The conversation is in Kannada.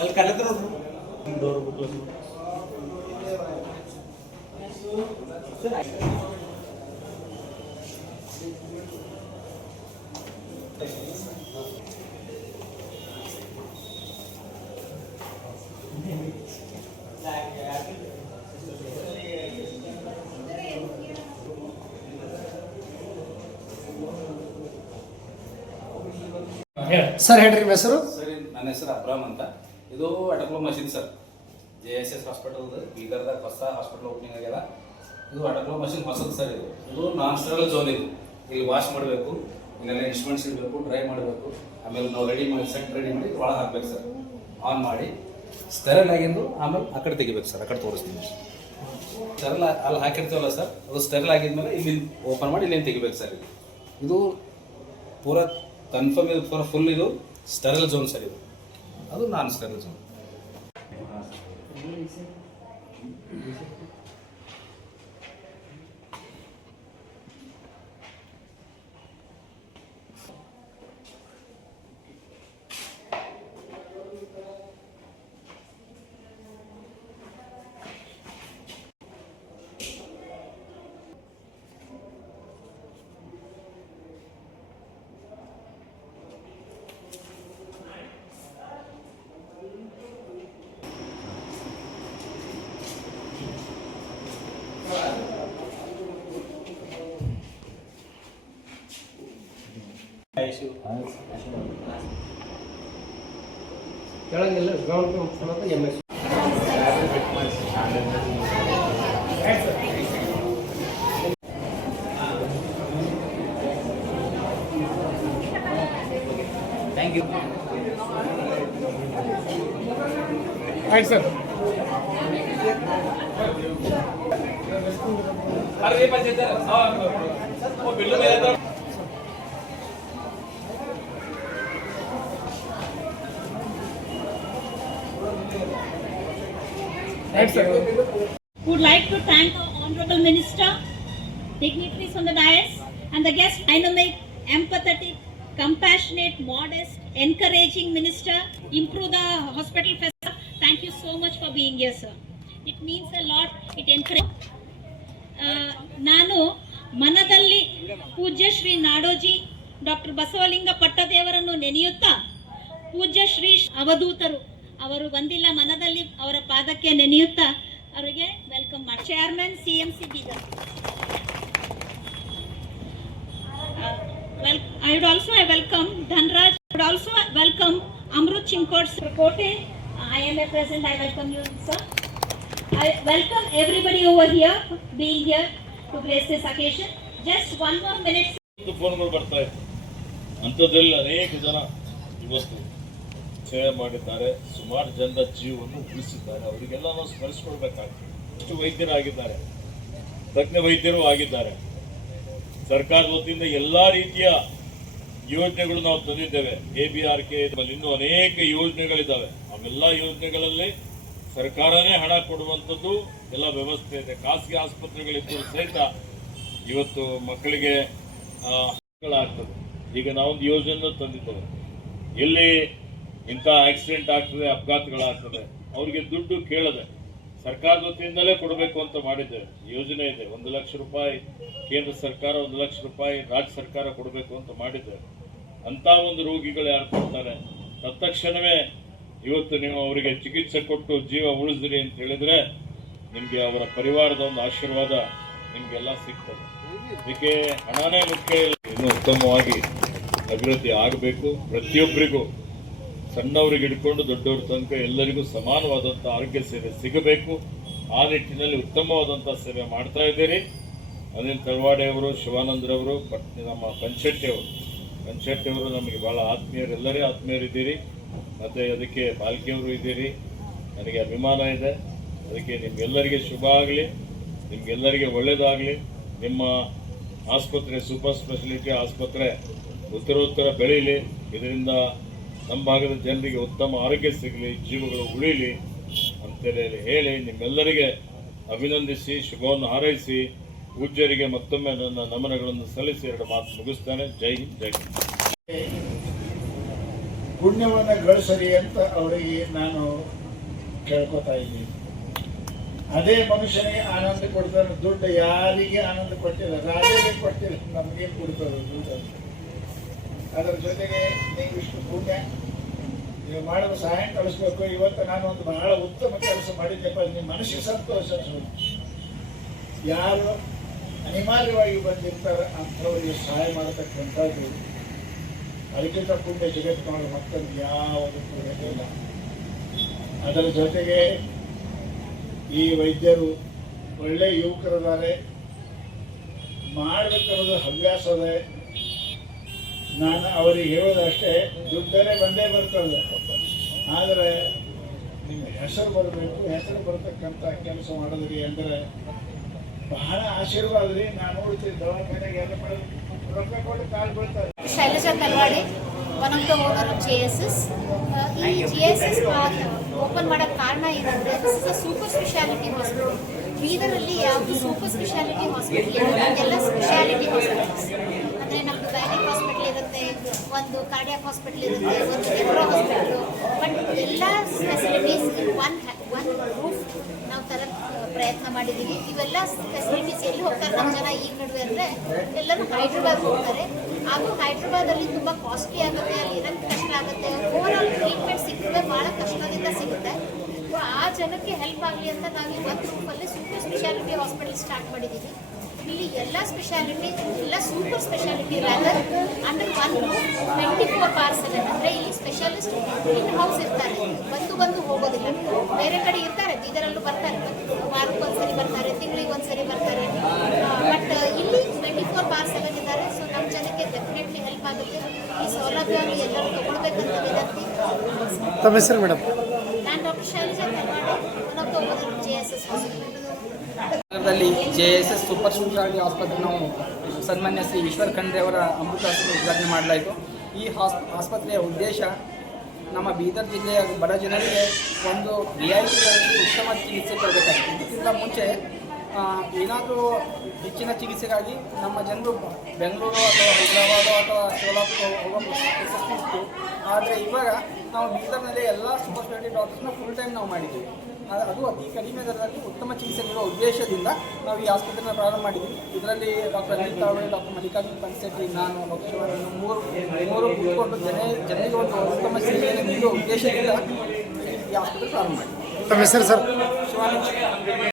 ಅಲ್ಲಿ ಕರೆಕ್ಟ್ ಡೋರ್ ಸರ್ ಹೇಳ್ರಿ ನಿಮ್ಮ ಹೆಸರು? ಸರ್ ನನ್ನ ಹೆಸರು ಅಬ್ರಾಮ್ ಅಂತ. ಇದು ಅಟಕ್ಲೋ ಮಷಿನ್ ಸರ್. JSS ಹಾಸ್ಪಿಟಲ್ ಬೀದರ್ದಾಗ ಹೊಸ ಹಾಸ್ಪಿಟಲ್ ಓಪನಿಂಗ್ ಆಗ್ಯದ. ಇದು ಅಟಕ್ಲೋ ಮಷಿನ್ ಹೊಸದು ಸರ್. ಇದು ನಾನ್ ಸ್ಟೆರೈಲ್ ಝೋನ್. ಇದು ಇಲ್ಲಿ ವಾಶ್ ಮಾಡಬೇಕು, ಇಲ್ಲೆಲ್ಲ ಇನ್ಸ್ಟ್ರೂಮೆಂಟ್ಸ್ ಇಡಬೇಕು, ಡ್ರೈ ಮಾಡಬೇಕು, ಆಮೇಲೆ ನಾವು ರೆಡಿ ಮಾಡಿ ಸೆಟ್ ರೆಡಿ ಮಾಡಿ ಒಳಗೆ ಹಾಕ್ಬೇಕು ಸರ್. ಆನ್ ಮಾಡಿ ಸ್ಟೆರೈಲ್ ಆಗಿದ್ದು ಆಮೇಲೆ ಆ ಕಡೆ ತೆಗಿಬೇಕು ಸರ್. ಆ ಕಡೆ ತೋರಿಸ್ತೀನಿ. ಸ್ಟೆರೈಲ್ ಅಲ್ಲಿ ಹಾಕಿರ್ತೀವಲ್ಲ ಸರ್, ಅದು ಸ್ಟೆರೈಲ್ ಆಗಿದ್ಮೇಲೆ ಇಲ್ಲಿ ಓಪನ್ ಮಾಡಿ ಇಲ್ಲೇನು ತೆಗಿಬೇಕು ಸರ್. ಇದು ಪೂರಾ ಕನ್ಫರ್ಮ್ ಇದು ಫಾರ್ ಫುಲ್. ಇದು ಸ್ಟೆರೈಲ್ ಝೋನ್ ಸರ್. ಇದು ಅದು ನಾನ್ ಸ್ಟೆರೈಲ್ ಝೋನ್. ಕೆಳಗೆಲ್ಲ ground floor MS. Thank you. ಆಯ್ತು sir. Would like to thank the Honorable Minister, dignitaries on the dais, and the guest. Dynamic, empathetic, compassionate, modest, encouraging Minister. Improve the hospital facility. Thank you so much for being here, sir. It means a lot. It encourages. ನಾನು ಮನದಲ್ಲಿ ಪೂಜ್ಯ ಶ್ರೀ ನಾಡೋಜಿ ಡಾಕ್ಟರ್ ಬಸವಲಿಂಗ ಪಟ್ಟದೇವರನ್ನು ನೆನೆಯುತ್ತಾ, ಪೂಜ್ಯ ಶ್ರೀ ಅವಧೂತರು ಅವರು ಬಂದಿಲ್ಲ, ಮನದಲ್ಲಿ ಅವರ ಪಾದಕ್ಕೆ ನೆನೆಯುತ್ತಾ ಅವರಿಗೆ ವೆಲ್ಕಮ್ ಮಾಡಿ. Chairman CMC Bidar. I would also welcome Dhanraj. I would also welcome Amrut Chinkot Kote. I am a present. I welcome you, sir. I welcome everybody over here being here to grace this occasion. Just one more minute. ಫೋನ್ಗಳು ಬರ್ತಾ ಇತ್ತು. ಅಂಥದ್ರಲ್ಲಿ ಅನೇಕ ಜನ ಇವತ್ತು ಸೇವೆ ಮಾಡಿದ್ದಾರೆ, ಸುಮಾರು ಜನರ ಜೀವವನ್ನು ಉಳಿಸಿದ್ದಾರೆ. ಅವರಿಗೆಲ್ಲ ನಾವು ಸ್ಮರಿಸಿಕೊಳ್ಬೇಕಾಗ್ತದೆ. ಎಷ್ಟು ವೈದ್ಯರಾಗಿದ್ದಾರೆ, ತಜ್ಞ ವೈದ್ಯರು ಆಗಿದ್ದಾರೆ. ಸರ್ಕಾರದ ವತಿಯಿಂದ ಎಲ್ಲಾ ರೀತಿಯ ಯೋಜನೆಗಳು ನಾವು ತಂದಿದ್ದೇವೆ. ABRK ಇನ್ನೂ ಅನೇಕ ಯೋಜನೆಗಳಿದ್ದಾವೆ. ಅವೆಲ್ಲ ಯೋಜನೆಗಳಲ್ಲಿ ಸರ್ಕಾರನೇ ಹಣ ಕೊಡುವಂಥದ್ದು ಎಲ್ಲ ವ್ಯವಸ್ಥೆ ಇದೆ. ಖಾಸಗಿ ಆಸ್ಪತ್ರೆಗಳಿದ್ದರೂ ಸಹಿತ ಇವತ್ತು ಮಕ್ಕಳಿಗೆ ಆಗ್ತದೆ. ಈಗ ನಾವೊಂದು ಯೋಜನೆ ತಂದಿದ್ದೇವೆ. ಎಲ್ಲಿ ಇಂಥ ಆಕ್ಸಿಡೆಂಟ್ ಆಗ್ತದೆ, ಅಪಘಾತಗಳಾಗ್ತದೆ, ಅವ್ರಿಗೆ ದುಡ್ಡು ಕೇಳದೆ ಸರ್ಕಾರದ ವತಿಯಿಂದಲೇ ಕೊಡಬೇಕು ಅಂತ ಮಾಡಿದ್ದೇವೆ. ಯೋಜನೆ ಇದೆ, 1 ಲಕ್ಷ ರೂಪಾಯಿ ಕೇಂದ್ರ ಸರ್ಕಾರ, 1 ಲಕ್ಷ ರೂಪಾಯಿ ರಾಜ್ಯ ಸರ್ಕಾರ ಕೊಡಬೇಕು ಅಂತ ಮಾಡಿದ್ದೇವೆ. ಅಂತ ಒಂದು ರೋಗಿಗಳು ಯಾರು ಕೊಡ್ತಾರೆ, ತತ್ಕ್ಷಣವೇ ಇವತ್ತು ನೀವು ಅವರಿಗೆ ಚಿಕಿತ್ಸೆ ಕೊಟ್ಟು ಜೀವ ಉಳಿಸ್ರಿ ಅಂತ ಹೇಳಿದ್ರೆ ನಿಮಗೆ ಅವರ ಪರಿವಾರದ ಒಂದು ಆಶೀರ್ವಾದ ನಿಮಗೆಲ್ಲ ಸಿಗ್ತದೆ. ಇದಕ್ಕೆ ಹಣನೇ ಮುಖ್ಯ ಇಲ್ಲ, ಇನ್ನೂ ಉತ್ತಮವಾಗಿ ಅಭಿವೃದ್ಧಿ ಆಗಬೇಕು. ಪ್ರತಿಯೊಬ್ಬರಿಗೂ ಸಣ್ಣವರಿಗೆ ಹಿಡ್ಕೊಂಡು ದೊಡ್ಡವ್ರ ತನಕ ಎಲ್ಲರಿಗೂ ಸಮಾನವಾದಂಥ ಆರೋಗ್ಯ ಸೇವೆ ಸಿಗಬೇಕು. ಆ ನಿಟ್ಟಿನಲ್ಲಿ ಉತ್ತಮವಾದಂಥ ಸೇವೆ ಮಾಡ್ತಾ ಇದ್ದೀರಿ. ಅನಿಲ್ ತಳವಾಡೆ ಅವರು, ಶಿವಾನಂದ್ರವರು, ನಮ್ಮ ಪಂಚೆಟ್ಟಿಯವರು ನಮಗೆ ಭಾಳ ಆತ್ಮೀಯರು, ಎಲ್ಲರೇ ಆತ್ಮೀಯರಿದ್ದೀರಿ. ಮತ್ತು ಅದಕ್ಕೆ ಬಾಲ್ಕಿಯವರು ಇದ್ದೀರಿ, ನನಗೆ ಅಭಿಮಾನ ಇದೆ. ಅದಕ್ಕೆ ನಿಮ್ಗೆಲ್ಲರಿಗೆ ಶುಭ ಆಗಲಿ, ನಿಮ್ಗೆಲ್ಲರಿಗೆ ಒಳ್ಳೆಯದಾಗಲಿ. ನಿಮ್ಮ ಆಸ್ಪತ್ರೆ ಸೂಪರ್ ಸ್ಪೆಷಾಲಿಟಿ ಆಸ್ಪತ್ರೆ ಉತ್ತರೋತ್ತರ ಬೆಳೀಲಿ. ಇದರಿಂದ ನಮ್ಮ ಭಾಗದ ಜನರಿಗೆ ಉತ್ತಮ ಆರೋಗ್ಯ ಸಿಗಲಿ, ಜೀವಗಳು ಉಳಿಲಿ ಅಂತೇಳಿ ಹೇಳಿ ನಿಮ್ಮೆಲ್ಲರಿಗೆ ಅಭಿನಂದಿಸಿ ಶುಭವನ್ನು ಹಾರೈಸಿ ಪೂಜ್ಯರಿಗೆ ಮತ್ತೊಮ್ಮೆ ನನ್ನ ನಮನಗಳನ್ನು ಸಲ್ಲಿಸಿ 2 ಮಾತು ಮುಗಿಸ್ತೇನೆ. ಜೈ ಹಿಂದ್, ಜೈ ಹಿಂದ್. ಪುಣ್ಯವನ್ನು ಗಳಿಸರಿ ಅಂತ ಅವರಿಗೆ ನಾನು ಕೇಳ್ಕೊತಾ ಇದ್ದೀನಿ. ಅದೇ ಮನುಷ್ಯನಿಗೆ ಆನಂದ ಕೊಡ್ತಾರೆ, ದುಡ್ಡು ಯಾರಿಗೆ ಆನಂದ ಕೊಟ್ಟಿಲ್ಲ, ರಾಜರಿಗೆ ಕೊಟ್ಟಿಲ್ಲ, ನಮಗೆ ಕೊಡ್ತಾರೆ ದುಡ್ಡು. ಅದರ ಜೊತೆಗೆ ನೀವು ಇಷ್ಟು ಪುಣ್ಯ ನೀವು ಮಾಡಲು ಸಹಾಯ ಕಳಿಸ್ಬೇಕು. ಇವತ್ತು ನಾನು ಒಂದು ಬಹಳ ಉತ್ತಮ ಕೆಲಸ ಮಾಡಿದ್ದೆಪ್ಪ, ನಿಮ್ಮ ಮನಸ್ಸಿಗೆ ಸಂತೋಷ ಅನಿಸ್ಬೇಕು. ಯಾರು ಅನಿವಾರ್ಯವಾಗಿ ಬಂದಿರ್ತಾರೆ ಅಂಥವರಿಗೆ ಸಹಾಯ ಮಾಡತಕ್ಕಂಥದ್ದು ಅದಕ್ಕಿಂತ ಪುಣ್ಯ ಜಗತ್ತಿನೊಳಗೆ ಮತ್ತೊಂದು ಯಾವುದು ಕೂಡ ಇಲ್ಲ. ಅದರ ಜೊತೆಗೆ ಈ ವೈದ್ಯರು ಒಳ್ಳೆ ಯುವಕರಿದ್ದಾರೆ, ಮಾಡಬೇಕನ್ನೋದು ಹವ್ಯಾಸ ಇದೆ. ನಾನು ಅವರಿಗೆ ಹೇಳೋದಷ್ಟೇ, ದುಡ್ಡಲ್ಲೇ ಬಂದೇ ಬರ್ತದೆ, ಆದರೆ ನಿಮ್ಮ ಹೆಸರು ಬರಬೇಕು. ಹೆಸರು ಬರತಕ್ಕಂಥ ಕೆಲಸ ಮಾಡಿದ್ರಿ ಅಂದರೆ ಬಹಳ ಆಶೀರ್ವಾದ ರೀ. ನಾನು ನೋಡ್ತೀನಿ ದವಾಖಾನೆಗೆ ಎಲ್ಲ ಮಾಡೋದು ರೊಕ್ಕ ಕೊಟ್ಟು ಕಾಲು ಬೀಳ್ತಾರೆ. Shailaja Talwade, one of the owner of JSS. ಈ JSS ಓಪನ್ ಮಾಡೋಕ್ಕೆ ಕಾರಣ ಏನಂದರೆ, this is a super speciality hospital. ಬೀದರಲ್ಲಿ ಯಾವುದು ಸೂಪರ್ ಸ್ಪೆಷಾಲಿಟಿ ಹಾಸ್ಪಿಟಲ್ ಎಲ್ಲ ಸ್ಪೆಷಾಲಿಟಿ ಹಾಸ್ಪಿಟಲ್ಸ್ ಅಂದರೆ ನಮ್ಮದು ಗೈನಿಕ್ ಹಾಸ್ಪಿಟಲ್ ಇರುತ್ತೆ, ಒಂದು ಕಾರ್ಡಿಯಾಕ್ ಹಾಸ್ಪಿಟಲ್ ಇರುತ್ತೆ, ಒಂದು ನೆಫ್ರೋ ಹಾಸ್ಪಿಟಲು. ಬಟ್ ಎಲ್ಲ ಫೆಸಿಲಿಟೀಸ್ ಒನ್ ರೂಫ್ ನಾವು ತರಕ್ಕೆ ಪ್ರಯತ್ನ ಮಾಡಿದ್ದೀವಿ. ಇವೆಲ್ಲ ಫೆಸಿಲಿಟೀಸ್ ಎಲ್ಲಿ ಹೋಗ್ತಾರೆ ನಮ್ಮ ಜನ ಈಗ ನಡುವೆ ಅಂದರೆ ಎಲ್ಲರೂ ಹೈದ್ರಾಬಾದ್ ಹೋಗ್ತಾರೆ. ಹಾಗೂ ಹೈದ್ರಾಬಾದಲ್ಲಿ ತುಂಬ ಕಾಸ್ಟ್ಲಿ ಆಗುತ್ತೆ, ಅಲ್ಲಿ ಇರೋಕ್ಕೆ ಕಷ್ಟ ಆಗುತ್ತೆ. ಓವರಾಲ್ ಟ್ರೀಟ್ಮೆಂಟ್ ಸಿಕ್ಕಿದ್ರೆ ಭಾಳ ಕಷ್ಟದಿಂದ ಸಿಗುತ್ತೆ. ಆ ಜನಕ್ಕೆ ಹೆಲ್ಪ್ ಆಗಲಿ ಅಂತ ನಾವು ಈ ಒಂದು ರೂಪಲ್ಲಿ ಸೂಪರ್ ಸ್ಪೆಷಾಲಿಟಿ ಹಾಸ್ಪಿಟಲ್ ಸ್ಟಾರ್ಟ್ ಮಾಡಿದ್ದೀವಿ. ಇಲ್ಲಿ ಎಲ್ಲ ಸ್ಪೆಷಾಲಿಟಿ, ಎಲ್ಲ super speciality rather under one room 24 hours ಅಂದರೆ ಇಲ್ಲಿ ಸ್ಪೆಷಲಿಸ್ಟ್ ಇನ್ ಹೌಸ್ ಇರ್ತಾರೆ, ಬಂದು ಹೋಗೋದಿಲ್ಲ. ಬೇರೆ ಕಡೆ ಇರ್ತಾರೆ, ಬೀದರಲ್ಲೂ ಬರ್ತಾರೆ, ವಾರಕ್ಕೊಂದ್ಸರಿ ಬರ್ತಾರೆ, ತಿಂಗಳಿಗೆ ಒಂದ್ಸರಿ ಬರ್ತಾರೆ. ಬಟ್ ಇಲ್ಲಿ 24 hours ಇದ್ದಾರೆ. ಸೊ ನಮ್ಮ ಜನಕ್ಕೆ ಡೆಫಿನೆಟ್ಲಿ ಹೆಲ್ಪ್ ಆಗುತ್ತೆ. ಈ ಸೌಲಭ್ಯವನ್ನು ಎಲ್ಲರೂ ತಗೊಳ್ಬೇಕಂತ ವಿನಂತಿ. ತಮ್ಮ ಹೆಸರು ಮೇಡಮ್? ನಾನು doctor Shailaja Talwade, one of the owner of JSS hospital. ನಗರದಲ್ಲಿ JSS ಸೂಪರ್ ಸ್ಪೆಷಾಲಿಟಿ ಆಸ್ಪತ್ರೆ ನಾವು ಸನ್ಮಾನ್ಯ ಶ್ರೀ ಈಶ್ವರ್ ಖಂಡ್ರೆ ಅವರ ಅಮೃತ ಉದ್ಘಾಟನೆ ಮಾಡಲಾಯಿತು. ಈ ಆಸ್ಪತ್ರೆಯ ಉದ್ದೇಶ ನಮ್ಮ ಬೀದರ್ ಜಿಲ್ಲೆಯ ಬಡ ಜನರಿಗೆ ಒಂದು ರಿಯಾಯಿತಿಗಳಲ್ಲಿ ಉತ್ತಮ ಚಿಕಿತ್ಸೆ ಕೊಡಬೇಕಾಗಿತ್ತು. ಇದಕ್ಕಿಂತ ಮುಂಚೆ ಏನಾದರೂ ಹೆಚ್ಚಿನ ಚಿಕಿತ್ಸೆಗಾಗಿ ನಮ್ಮ ಜನರು ಬೆಂಗಳೂರು ಅಥವಾ ಹೈದರಾಬಾದು ಅಥವಾ ಸೋಲಾಪುರ ಹೋಗೋ ಪ್ರಶಸ್ತಿ ಇತ್ತು. ಆದರೆ ಇವಾಗ ನಾವು ಬೀದರ್ನಲ್ಲಿ ಎಲ್ಲ ಸೂಪರ್ ಸ್ಪೆಷಾಲಿಟಿ ಡಾಕ್ಟರ್ಸ್ನ ಫುಲ್ ಟೈಮ್ ನಾವು ಮಾಡಿದ್ದೀವಿ. ಅದು ಅತಿ ಕಡಿಮೆ ದರದಲ್ಲಿ ಉತ್ತಮ ಚಿಕಿತ್ಸೆ ನೀಡುವ ಉದ್ದೇಶದಿಂದ ನಾವು ಈ ಆಸ್ಪತ್ರೆನ ಪ್ರಾರಂಭ ಮಾಡಿದ್ವಿ. ಇದರಲ್ಲಿ ಡಾಕ್ಟರ್ ಅನಿಲ್ ತಾವಡೆ, ಡಾಕ್ಟರ್ ಮಲ್ಲಿಕಾರ್ಜುನ್ ಪನ್ಸೆಟ್ಟಿ, ನಾನು ಡಾಕ್ಟರ್ ಶಿವರನ್ನು ಮೂರು ಕೂತ್ಕೊಂಡು ಜನರಿಗೆ ಒಂದು ಉತ್ತಮ ಸೇವೆಯನ್ನು ನೀಡುವ ಉದ್ದೇಶದಿಂದ ಈ ಆಸ್ಪತ್ರೆ ಪ್ರಾರಂಭ ಮಾಡಿದ್ವಿ. ತಮ್ಮ ಹೆಸರು ಸರ್? ಶಿವಾನಂದ.